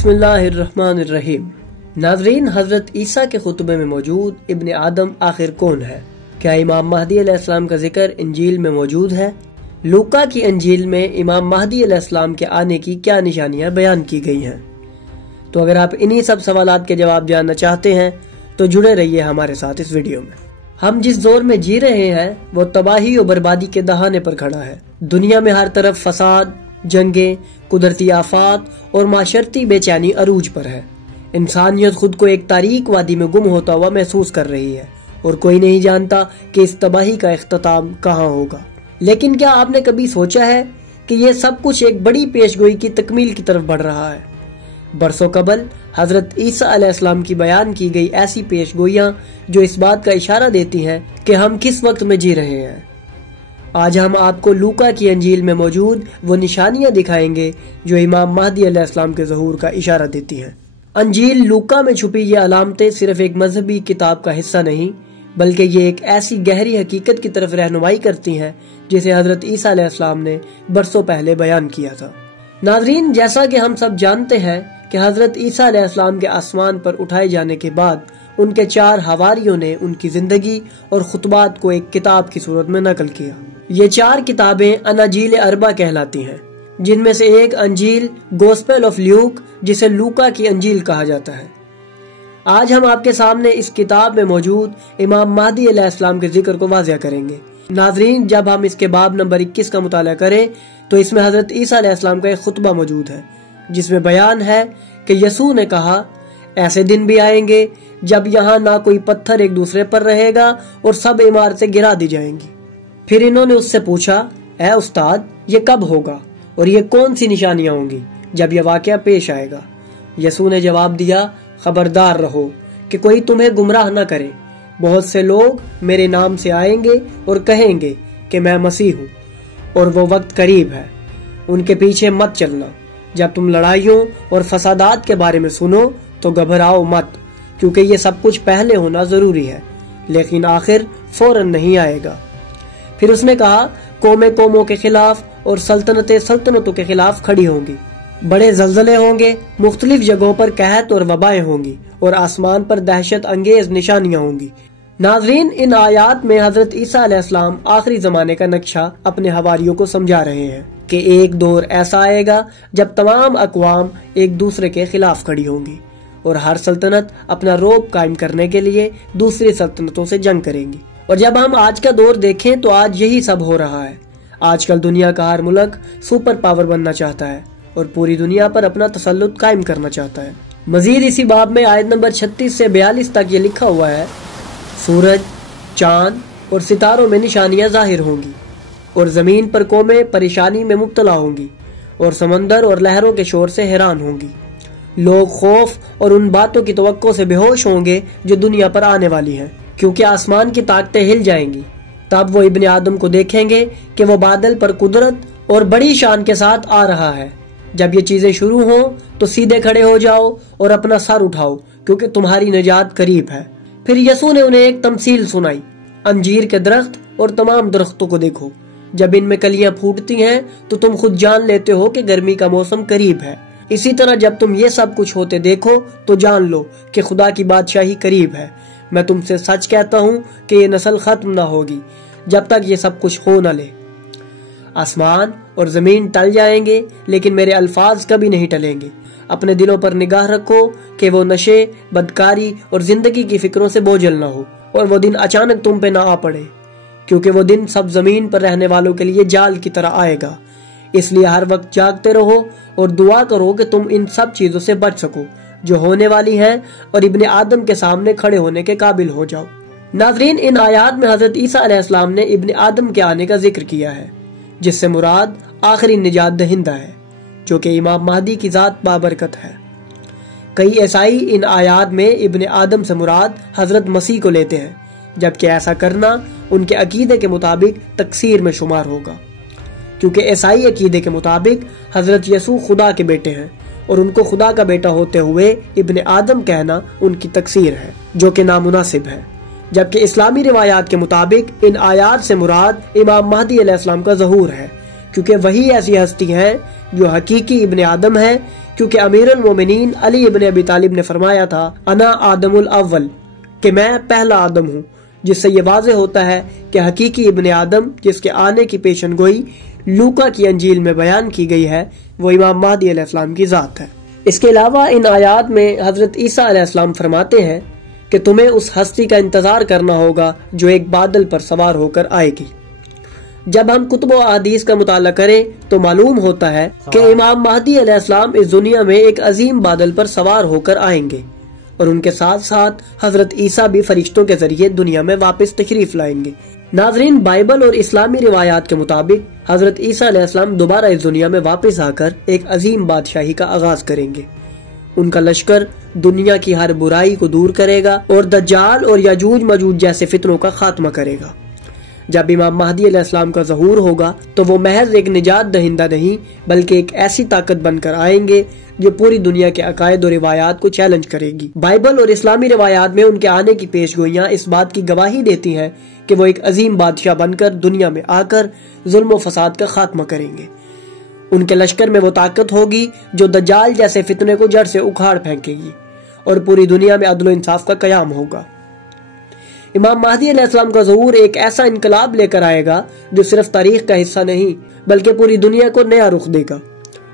بسم اللہ الرحمن الرحیم۔ ناظرین، حضرت عیسیٰ کے خطبے میں موجود ابن آدم آخر کون ہے؟ کیا امام مہدی علیہ السلام کا ذکر انجیل میں موجود ہے؟ لوکا کی انجیل میں امام مہدی علیہ السلام کے آنے کی کیا نشانیاں بیان کی گئی ہیں؟ تو اگر آپ انہی سب سوالات کے جواب جاننا چاہتے ہیں تو جڑے رہیے ہمارے ساتھ اس ویڈیو میں۔ ہم جس دور میں جی رہے ہیں وہ تباہی و بربادی کے دہانے پر کھڑا ہے۔ دنیا میں ہر طرف فساد، جنگیں، قدرتی آفات اور معاشرتی بے چینی عروج پر ہے۔ انسانیت خود کو ایک تاریک وادی میں گم ہوتا ہوا محسوس کر رہی ہے اور کوئی نہیں جانتا کہ اس تباہی کا اختتام کہاں ہوگا۔ لیکن کیا آپ نے کبھی سوچا ہے کہ یہ سب کچھ ایک بڑی پیشگوئی کی تکمیل کی طرف بڑھ رہا ہے؟ برسوں قبل حضرت عیسیٰ علیہ السلام کی بیان کی گئی ایسی پیشگوئیاں جو اس بات کا اشارہ دیتی ہیں کہ ہم کس وقت میں جی رہے ہیں۔ آج ہم آپ کو لوکا کی انجیل میں موجود وہ نشانیاں دکھائیں گے جو امام مہدی علیہ السلام کے ظہور کا اشارہ دیتی ہیں۔ انجیل لوکا میں چھپی یہ علامتیں صرف ایک مذہبی کتاب کا حصہ نہیں بلکہ یہ ایک ایسی گہری حقیقت کی طرف رہنمائی کرتی ہیں جسے حضرت عیسیٰ علیہ السلام نے برسوں پہلے بیان کیا تھا۔ ناظرین، جیسا کہ ہم سب جانتے ہیں کہ حضرت عیسیٰ علیہ السلام کے آسمان پر اٹھائے جانے کے بعد ان کے 4 حواریوں نے ان کی زندگی اور خطبات کو ایک کتاب کی صورت میں نقل کیا۔ یہ 4 کتابیں اناجیل اربع کہلاتی ہیں، جن میں سے ایک انجیل گوسپل آف لیوک جسے لوکا کی انجیل کہا جاتا ہے۔ آج ہم آپ کے سامنے اس کتاب میں موجود امام مہدی علیہ السلام کے ذکر کو واضح کریں گے۔ ناظرین، جب ہم اس کے باب نمبر 21 کا مطالعہ کریں تو اس میں حضرت عیسیٰ علیہ السلام کا ایک خطبہ موجود ہے جس میں بیان ہے کہ یسوع نے کہا، ایسے دن بھی آئیں گے جب یہاں نہ کوئی پتھر ایک دوسرے پر رہے گا اور سب عمارتیں گرا دی جائیں گی۔ پھر انہوں نے اس سے پوچھا، اے استاد، یہ کب ہوگا اور یہ کون سی نشانیاں ہوں گی جب یہ واقعہ پیش آئے گا؟ یسوع نے جواب دیا، خبردار رہو کہ کوئی تمہیں گمراہ نہ کرے۔ بہت سے لوگ میرے نام سے آئیں گے اور کہیں گے کہ میں مسیح ہوں اور وہ وقت قریب ہے۔ ان کے پیچھے مت چلنا۔ جب تم لڑائیوں اور فسادات کے بارے میں سنو تو گھبراؤ مت، کیونکہ یہ سب کچھ پہلے ہونا ضروری ہے لیکن آخر فوراً نہیں آئے گا۔ پھر اس نے کہا، قومیں قوموں کے خلاف اور سلطنتیں سلطنتوں کے خلاف کھڑی ہوں گی، بڑے زلزلے ہوں گے، مختلف جگہوں پر قحط اور وبائیں ہوں گی اور آسمان پر دہشت انگیز نشانیاں ہوں گی۔ ناظرین، ان آیات میں حضرت عیسیٰ علیہ السلام آخری زمانے کا نقشہ اپنے حواریوں کو سمجھا رہے ہیں کہ ایک دور ایسا آئے گا جب تمام اقوام ایک دوسرے کے خلاف کھڑی ہوں گی اور ہر سلطنت اپنا رعب قائم کرنے کے لیے دوسری سلطنتوں سے جنگ کریں گی۔ اور جب ہم آج کا دور دیکھیں تو آج یہی سب ہو رہا ہے۔ آج کل دنیا کا ہر ملک سپر پاور بننا چاہتا ہے اور پوری دنیا پر اپنا تسلط قائم کرنا چاہتا ہے۔ مزید اسی باب میں آیت نمبر 36 سے 42 تک یہ لکھا ہوا ہے، سورج، چاند اور ستاروں میں نشانیاں ظاہر ہوں گی اور زمین پر قومیں پریشانی میں مبتلا ہوں گی اور سمندر اور لہروں کے شور سے حیران ہوں گی۔ لوگ خوف اور ان باتوں کی توقع سے بے ہوش ہوں گے جو دنیا پر آنے والی ہیں، کیونکہ آسمان کی طاقتیں ہل جائیں گی۔ تب وہ ابن آدم کو دیکھیں گے کہ وہ بادل پر قدرت اور بڑی شان کے ساتھ آ رہا ہے۔ جب یہ چیزیں شروع ہوں تو سیدھے کھڑے ہو جاؤ اور اپنا سر اٹھاؤ، کیونکہ تمہاری نجات قریب ہے۔ پھر یسوع نے انہیں ایک تمثیل سنائی، انجیر کے درخت اور تمام درختوں کو دیکھو، جب ان میں کلیاں پھوٹتی ہیں تو تم خود جان لیتے ہو کہ گرمی کا موسم قریب ہے۔ اسی طرح جب تم یہ سب کچھ ہوتے دیکھو تو جان لو کہ خدا کی بادشاہی قریب ہے۔ میں تم سے سچ کہتا ہوں کہ یہ نسل ختم نہ ہوگی جب تک یہ سب کچھ ہو نہ لے۔ آسمان اور زمین ٹل جائیں گے لیکن میرے الفاظ کبھی نہیں ٹلیں گے۔ اپنے دلوں پر نگاہ رکھو کہ وہ نشے، بدکاری اور زندگی کی فکروں سے بوجھل نہ ہو اور وہ دن اچانک تم پہ نہ آ پڑے، کیونکہ وہ دن سب زمین پر رہنے والوں کے لیے جال کی طرح آئے گا۔ اس لیے ہر وقت جاگتے رہو اور دعا کرو کہ تم ان سب چیزوں سے بچ سکو جو ہونے والی ہیں اور ابن آدم کے سامنے کھڑے ہونے کے قابل ہو جاؤ۔ ناظرین، ان آیات میں حضرت عیسیٰ علیہ السلام نے ابن آدم کے آنے کا ذکر کیا ہے، جس سے مراد آخری نجات دہندہ ہے جو کہ امام مہدی کی ذات بابرکت ہے۔ کئی عیسائی ان آیات میں ابن آدم سے مراد حضرت مسیح کو لیتے ہیں، جبکہ ایسا کرنا ان کے عقیدے کے مطابق تقصیر میں شمار ہوگا، کیونکہ عیسائی عقیدے کے مطابق حضرت یسوع خدا کے بیٹے ہیں اور ان کو خدا کا بیٹا ہوتے ہوئے ابن آدم کہنا ان کی تقصیر ہے جو کہ نامناسب ہے۔ جبکہ اسلامی روایات کے مطابق ان آیات سے مراد امام مہدی علیہ السلام کا ظہور ہے، کیونکہ وہی ایسی ہستی ہیں جو حقیقی ابن آدم ہے، کیونکہ امیر المومنین علی ابن ابی طالب نے فرمایا تھا انا آدم الاول، کہ میں پہلا آدم ہوں، جس سے یہ واضح ہوتا ہے کہ حقیقی ابن آدم جس کے آنے کی پیشن گوئی لوکا کی انجیل میں بیان کی گئی ہے وہ امام مہدی علیہ السلام کی ذات ہے۔ اس کے علاوہ ان آیات میں حضرت عیسیٰ علیہ السلام فرماتے ہیں کہ تمہیں اس ہستی کا انتظار کرنا ہوگا جو ایک بادل پر سوار ہو کر آئے گی۔ جب ہم کتب و احادیث کا مطالعہ کریں تو معلوم ہوتا ہے کہ امام مہدی علیہ السلام اس دنیا میں ایک عظیم بادل پر سوار ہو کر آئیں گے، اور ان کے ساتھ ساتھ حضرت عیسیٰ بھی فرشتوں کے ذریعے دنیا میں واپس تشریف لائیں گے۔ ناظرین، بائبل اور اسلامی روایات کے مطابق حضرت عیسیٰ علیہ السلام دوبارہ اس دنیا میں واپس آ کر ایک عظیم بادشاہی کا آغاز کریں گے۔ ان کا لشکر دنیا کی ہر برائی کو دور کرے گا اور دجال اور یاجوج ماجوج جیسے فتنوں کا خاتمہ کرے گا۔ جب امام مہدی علیہ السلام کا ظہور ہوگا تو وہ محض ایک نجات دہندہ نہیں بلکہ ایک ایسی طاقت بن کر آئیں گے جو پوری دنیا کے عقائد اور روایات کو چیلنج کرے گی۔ بائبل اور اسلامی روایات میں ان کے آنے کی پیش گوئیاں اس بات کی گواہی دیتی ہیں کہ وہ ایک عظیم بادشاہ بن کر دنیا میں آ کر ظلم و فساد کا خاتمہ کریں گے۔ ان کے لشکر میں وہ طاقت ہوگی جو دجال جیسے فتنے کو جڑ سے اکھاڑ پھینکے گی اور پوری دنیا میں عدل و انصاف کا قیام ہوگا۔ امام مہدی علیہ السلام کا ظہور ایک ایسا انقلاب لے کر آئے گا جو صرف تاریخ کا حصہ نہیں بلکہ پوری دنیا کو نیا رخ دے گا۔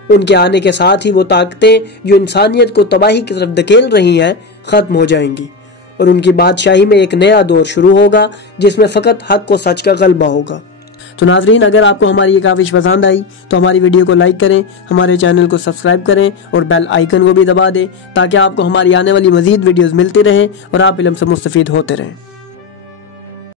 ان کے آنے کے ساتھ ہی وہ طاقتیں جو انسانیت کو تباہی کی طرف دھکیل رہی ہیں ختم ہو جائیں گی، اور ان کی بادشاہی میں ایک نیا دور شروع ہوگا جس میں فقط حق و سچ کا غلبہ ہوگا۔ تو ناظرین، اگر آپ کو ہماری یہ کاوش پسند آئی تو ہماری ویڈیو کو لائک کریں، ہمارے چینل کو سبسکرائب کریں اور بیل آئیکن کو بھی دبا دیں تاکہ آپ کو ہماری آنے والی مزید ویڈیوز ملتی رہیں اور آپ علم سے مستفید ہوتے رہیں۔